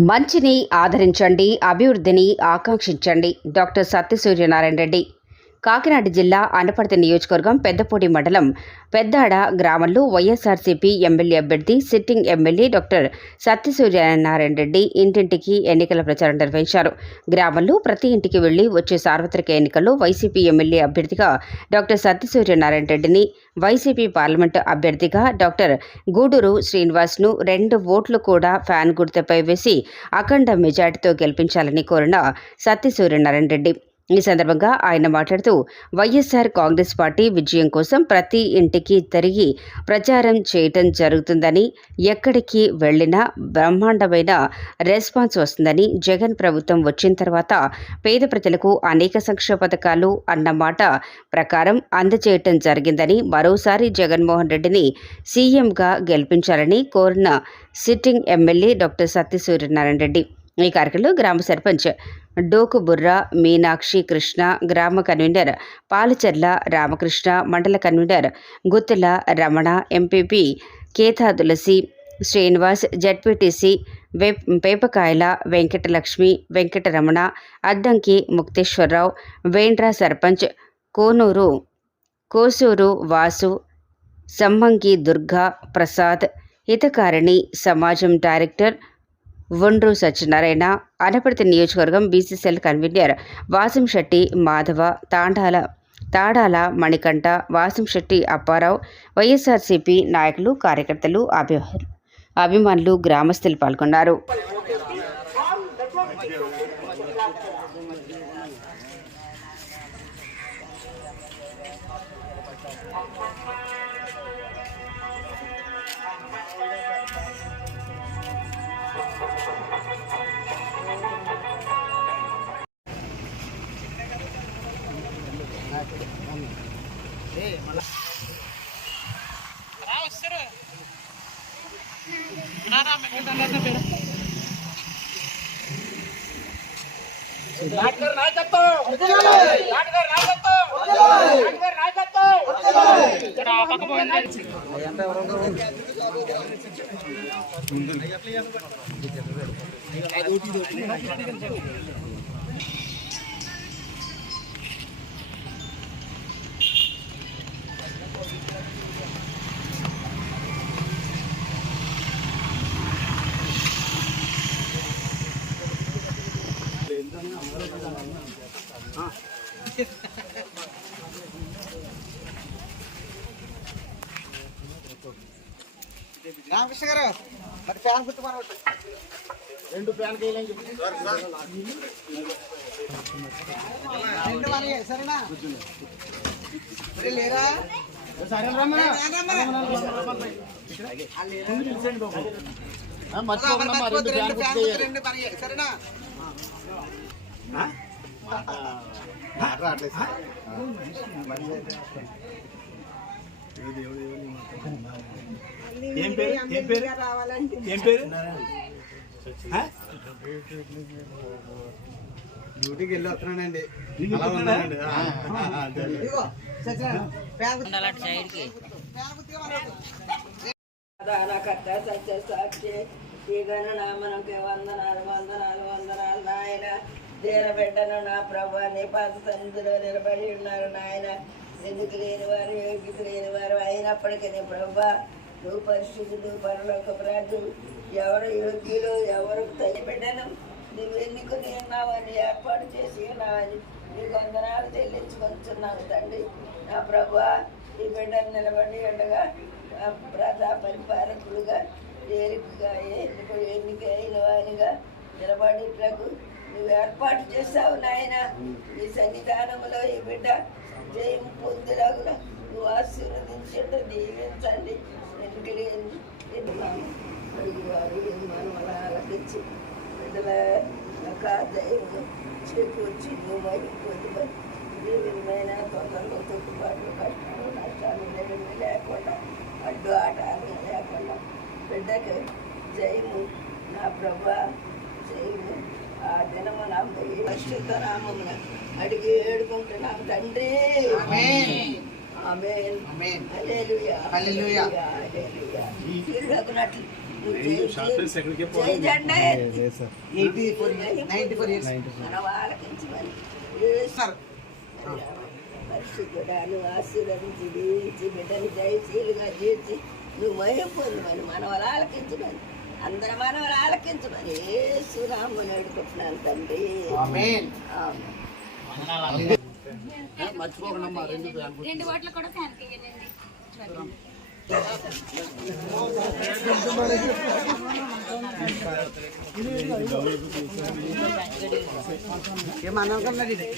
మంచిని ఆదరించండి అభివృద్ధిని ఆకాంక్షించండి. డాక్టర్ సత్యసూర్యనారాయణ రెడ్డి. కాకినాడ జిల్లా అనపర్తి నియోజకవర్గం పెద్దపూడి మండలం పెద్దాడ గ్రామంలో వైఎస్ఆర్సీపీ ఎమ్మెల్యే అభ్యర్థి sitting MLA doctor Satyasuryanarayana Reddy ఇంటింటికి ఎన్నికల ప్రచారం నిర్వహించారు. గ్రామంలో ప్రతి ఇంటికి వెళ్ళి వచ్చే సార్వత్రిక ఎన్నికల్లో వైసీపీ ఎమ్మెల్యే అభ్యర్థిగా డాక్టర్ సత్యసూర్యనారాయణ రెడ్డిని వైసీపీ పార్లమెంటు అభ్యర్థిగా డాక్టర్ గూడూరు శ్రీనివాస్ను రెండు ఓట్లు కూడా ఫ్యాన్ గుర్తుపై వేసి అఖండ మెజార్టీతో గెలిపించాలని కోరిన సత్యసూర్యనారాయణ రెడ్డి. ఈ సందర్భంగా ఆయన మాట్లాడుతూ వైఎస్ఆర్ కాంగ్రెస్ పార్టీ విజయం కోసం ప్రతి ఇంటికి తిరిగి ప్రచారం చేయటం జరుగుతుందని ఎక్కడికి వెళ్ళినా బ్రహ్మాండమైన రెస్పాన్స్ వస్తుందని జగన్ ప్రభుత్వం వచ్చిన తర్వాత పేద ప్రజలకు అనేక సంక్షేమ పథకాలు అన్న మాట ప్రకారం అందజేయటం జరిగిందని మరోసారి జగన్మోహన్ రెడ్డిని సీఎంగా గెలిపించాలని కోరిన sitting MLA doctor Satyasuryanarayana Reddy. ఈ కార్యక్రమంలో గ్రామ సర్పంచ్ డోకు బుర్రా మీనాక్షి కృష్ణ గ్రామ కన్వీనర్ పాలచర్ల రామకృష్ణ మండల convener Guttula Ramana MPP Ketha Tulasi Srinivas ZPTC వే పేపకాయల వెంకటలక్ష్మి వెంకటరమణ అద్దంకి ముక్తేశ్వరరావు వేండ్రా సర్పంచ్ కోనూరు కోసూరు వాసు సమ్మంకి దుర్గా ప్రసాద్ హితకారిణి సమాజం డైరెక్టర్ ఒండ్రు సత్యనారాయణ అనపర్తి నియోజకవర్గం BCCL convener Vasamsetti Madhava Tandala Tadala Manikanta Vasamsetti Apparao YSRCP నాయకులు కార్యకర్తలు అభి అభిమానులు గ్రామస్తులు పాల్గొన్నారు. నాటగారి నాయకత్వం నాటగారి నాయకత్వం నాటగారి నాయకత్వం రామకృష్ణ గారు మరి ఫ్యాన్ గుర్తు మనవట్టు రెండు ఫ్యాన్ కేయాలని రెండు మనయే సరేనా మరి లేరా మర్చిపోకుండా రెండు ఫ్యాన్ గుర్తు చేయాలి రెండు మనయే సరేనా ఏం పేరు? ఏం పేరు? ఏం పేరు? ఆ? డ్యూటీకి వెళ్ళి వస్తున్నానండి. అలా? ఉన్నానండి. దానకర్త సత్య సాక్షి. ఈ గణనామనకి వందనాలు. దీన బిడ్డను నా ప్రభా నీ పాత సన్నిధిలో నిలబడి ఉన్నారు నాయన. ఎందుకు లేని వారు యోగ్యత లేని వారు అయినప్పటికీ నీ ప్రభా నువ్వు పరిశుద్ధుడు పరలోక ప్రాజు ఎవరు యోగ్యులు ఎవరు తల్లి బిడ్డను నువ్వు ఎన్నుకుని ఉన్నావని ఏర్పాటు చేసి ఉన్నావని నీకు వందనాలు చెల్లించుకొచ్చున్నావు తండ్రి. నా ప్రభా ఈ బిడ్డను నిలబడి ఉండగా ఆ ప్రజా పరిపాలకులుగా తేలికగా ఎన్నిక ఎన్నిక అయిన వారిగా నిలబడి ఏర్పాటు చేస్తావు నాయన. ఈ సన్నిధానంలో ఈ బిడ్డ జయం పొందులాగున నువ్వు ఆశీర్వదించండి దీవించండి. ఎన్నికలు అడిగి వారు మనం అలా ఆలకించి బిడ్డల యొక్క దైవం చేకూర్చి నువ్వు మరి పొందుకొని దీవిమైన తొందరలో తొట్టుబాట్లు కష్టాలు నష్టాలు ఏమీ లేకుండా అడ్డు ఆటాలు లేకుండా బిడ్డకి జయము నా ప్రభా జయము ఆ దినము నా పరిశుద్ధ నామమున అడిగి ఏడుకుంటున్నాము తండ్రి. ఆమేన్. ఆమేన్. హల్లెలూయా. హల్లెలూయా. హల్లెలూయా. కీడులకునట్లు నువ్వు జై జై- జై జెండా ఎత్తి. Eighty four ninety four years. మన వాళ్ళకించమని సార్. పరిశుద్ధుడా నువ్వు ఆశీర్వదించి దీవించి బిడ్డని జయశీలుగా చేర్చి నువ్వు మహిమ పొందమని మన వాళ్ళు ఆలకించమని అందరం మన ఆలకించమని సురామ్మని అడుగుతున్నాను తండ్రి. ఆమేన్. ఆమేన్. మర్చిపోకుండా రెండు ఓట్లు కూడా ఏమన్నా ఇది?